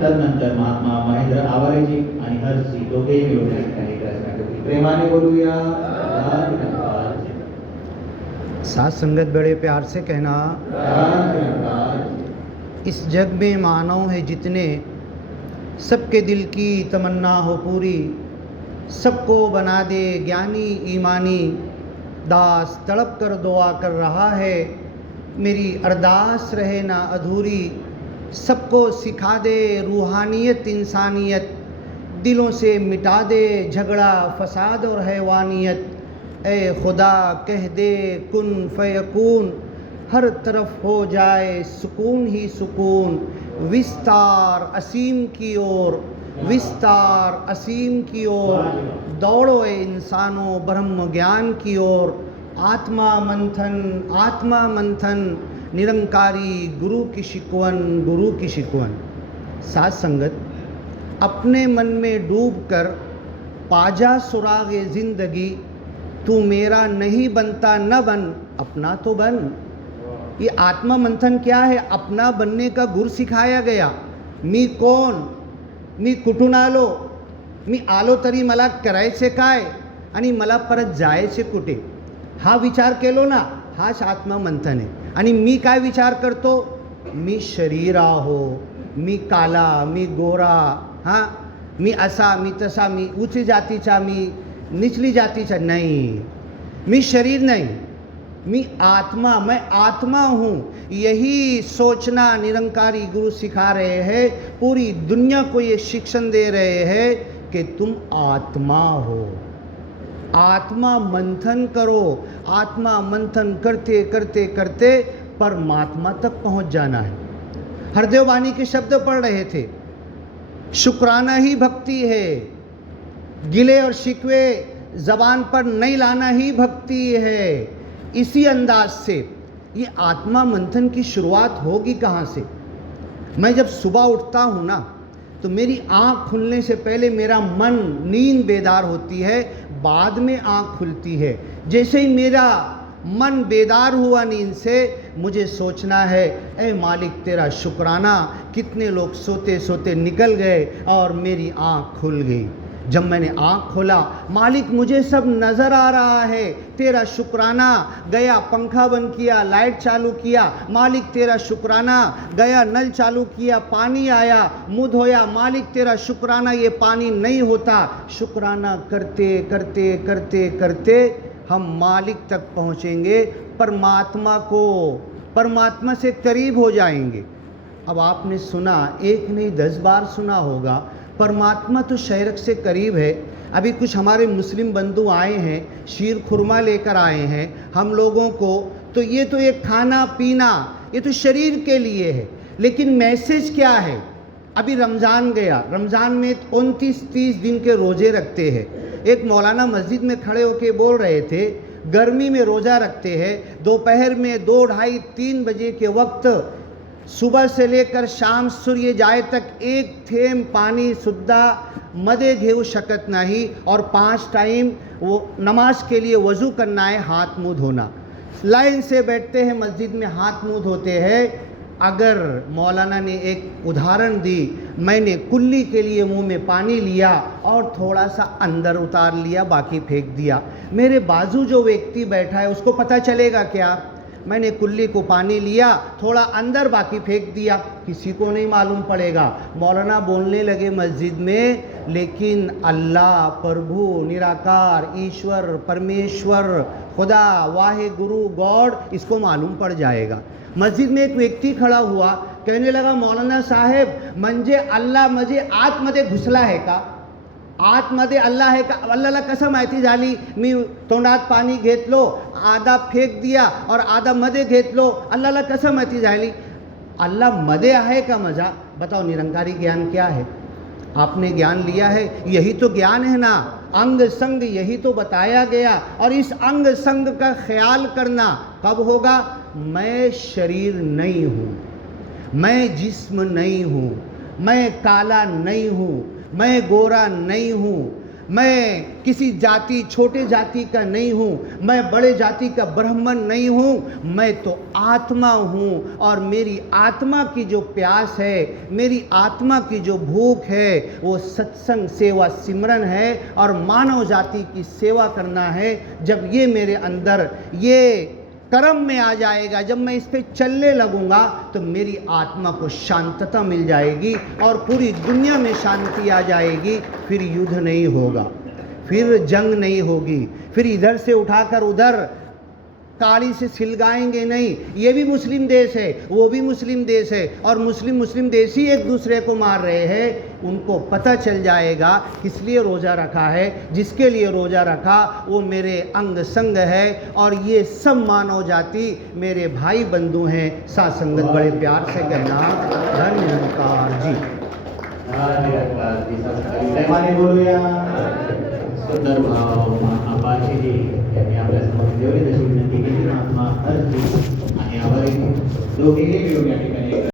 तदनंतर महात्मा महेंद्र आवारेजी आणि हर्षजी दोघेही मिळून या ठिकाणी रचना केली. प्रेमाने बोलूया. साथ संगत बड़े प्यार से कहना, इस जग में मानव है जितने, सबके दिल की तमन्ना हो पूरी, सबको बना दे ज्ञानी ईमानी, दास तड़प कर दुआ कर रहा है, मेरी अरदास रहे ना अधूरी, सबको सिखा दे रूहानियत इंसानियत, दिलों से मिटा दे झगड़ा फसाद और हैवानियत, ए खुदा कह दे कुन फयकून, हर तरफ हो जाए सुकून ही सुकून, विस्तार असीम की ओर, विस्तार असीम की ओर, दौड़ो ए इंसानों ब्रह्म ज्ञान की ओर, आत्मा मंथन निरंकारी गुरु की शिकवन, गुरु की शिकवन। साथ संगत, अपने मन में डूबकर पाजा सुरागे ज़िंदगी, तू मेरा नहीं बनता न बन, अपना तो बन। ये आत्मा मंथन क्या है? अपना बनने का गुर सिखाया गया। मी कोण, मी कुठून आलो, मी आलो तरी मला करायचे काय आणि मला परत जायचे कुठे, हा विचार केलो ना, हाच आत्ममंथन आहे. आणि मी काय विचार करतो? मी शरीर आहो, मी काला, मी गोरा, हां, मी असा, मी तसा, मी उच्च जातीचा, मी निचली जातीचा नाही, मी शरीर नाही, मैं आत्मा हूँ, यही सोचना निरंकारी गुरु सिखा रहे हैं। पूरी दुनिया को ये शिक्षण दे रहे हैं कि तुम आत्मा हो। आत्मा मंथन करो, आत्मा मंथन करते करते करते परमात्मा तक पहुंच जाना है। हरदेव वाणी के शब्द पढ़ रहे थे, शुक्राना ही भक्ति है, गिले और शिकवे जबान पर नहीं लाना ही भक्ति है। इसी अंदाज से ये आत्मा मंथन की शुरुआत होगी कहाँ से? मैं जब सुबह उठता हूँ ना, तो मेरी आँख खुलने से पहले मेरा मन, नींद बेदार होती है, बाद में आँख खुलती है। जैसे ही मेरा मन बेदार हुआ नींद से, मुझे सोचना है, ए मालिक तेरा शुक्राना, कितने लोग सोते सोते निकल गए और मेरी आँख खुल गई। जब मैंने आँख खोला, मालिक मुझे सब नज़र आ रहा है, तेरा शुक्राना। गया पंखा बंद किया, लाइट चालू किया, मालिक तेरा शुक्राना। गया नल चालू किया, पानी आया, मुँह धोया, मालिक तेरा शुक्राना, ये पानी नहीं होता। शुक्राना करते करते करते करते हम मालिक तक पहुँचेंगे, परमात्मा से करीब हो जाएंगे। अब आपने सुना, एक नहीं 10 बार सुना होगा, परमात्मा तो शरीर से करीब है। अभी कुछ हमारे मुस्लिम बंधु आए हैं, शीर खुरमा लेकर आए हैं हम लोगों को, तो ये तो एक खाना पीना, ये तो शरीर के लिए है, लेकिन मैसेज क्या है? अभी रमज़ान गया, रमज़ान में 29-30 दिन के रोज़े रखते हैं। एक मौलाना मस्जिद में खड़े होके बोल रहे थे, गर्मी में रोज़ा रखते हैं, दोपहर में 2, 2:30, 3 बजे के वक्त सुबह से लेकर शाम सूर्य जाए तक एक थेम पानी सुद्धा मदे घेऊ शकत नहीं, और 5 टाइम वो नमाज के लिए वज़ू करना है, हाथ मुँह धोना। लाइन से बैठते हैं मस्जिद में, हाथ मुँह धोते हैं। अगर मौलाना ने एक उदाहरण दी, मैंने कुल्ली के लिए मुंह में पानी लिया और थोड़ा सा अंदर उतार लिया, बाकी फेंक दिया, मेरे बाजू जो व्यक्ति बैठा है उसको पता चलेगा क्या? मैंने कुल्ली को पानी लिया, थोड़ा अंदर, बाकी फेंक दिया, किसी को नहीं मालूम पड़ेगा। मौलाना बोलने लगे मस्जिद में, लेकिन अल्लाह, प्रभु, निराकार, ईश्वर, परमेश्वर, खुदा, वाहे गुरु, गॉड, इसको मालूम पड़ जाएगा। मस्जिद में एक व्यक्ति खड़ा हुआ, कहने लगा, मौलाना साहेब, म्हणजे अल्लाह म्हणजे आतमध्ये घुसला आहे का? आतमध्ये अल्लाह आहे का? अल्लाला कसं माहिती झाली? मी तोंडात पाणी घेतलो, आधा फेक दिया और आधा मध्ये घेतलो, अल्लाला कसं माहिती झाली? अल्लाह मध्ये आहे का माझा? बताओ, निरंकारी ज्ञान क्या है? आपने ज्ञान लिया है, यही तो ज्ञान है ना, अंग संग, यही तो बताया गया। और इस अंग संग का ख्याल करना कब होगा? मैं शरीर नहीं हूँ, मैं जिस्म नहीं हूँ, मैं काला नहीं हूँ, मैं गोरा नहीं हूँ, मैं किसी जाति, छोटे जाति का नहीं हूँ, मैं बड़े जाति का ब्राह्मण नहीं हूँ, मैं तो आत्मा हूँ। और मेरी आत्मा की जो प्यास है, मेरी आत्मा की जो भूख है, वो सत्संग, सेवा, सिमरन है और मानव जाति की सेवा करना है। जब ये मेरे अंदर ये कर्म में आ जाएगा, जब मैं इस पे चलने लगूंगा, तो मेरी आत्मा को शांतता मिल जाएगी और पूरी दुनिया में शांति आ जाएगी। फिर युद्ध नहीं होगा, फिर जंग नहीं होगी, फिर इधर से उठाकर उधर काली से सिलगाएंगे नहीं। ये भी मुस्लिम देश है, वो भी मुस्लिम देश है, और मुस्लिम देश ही एक दूसरे को मार रहे हैं। उनको पता चल जाएगा किस लिए रोज़ा रखा है, जिसके लिए रोज़ा रखा वो मेरे अंग संग है, और ये सब मानव जाति मेरे भाई बंधु हैं। साथ संगत बड़े प्यार से कहना, धन्य निरंकार जी। सुंदर भाव अपाचीजी यांनी आपल्या समोर ठेवली, तशी विनंती केली, महात्मा हरजी आणि आभारी दोघेही मिळून या ठिकाणी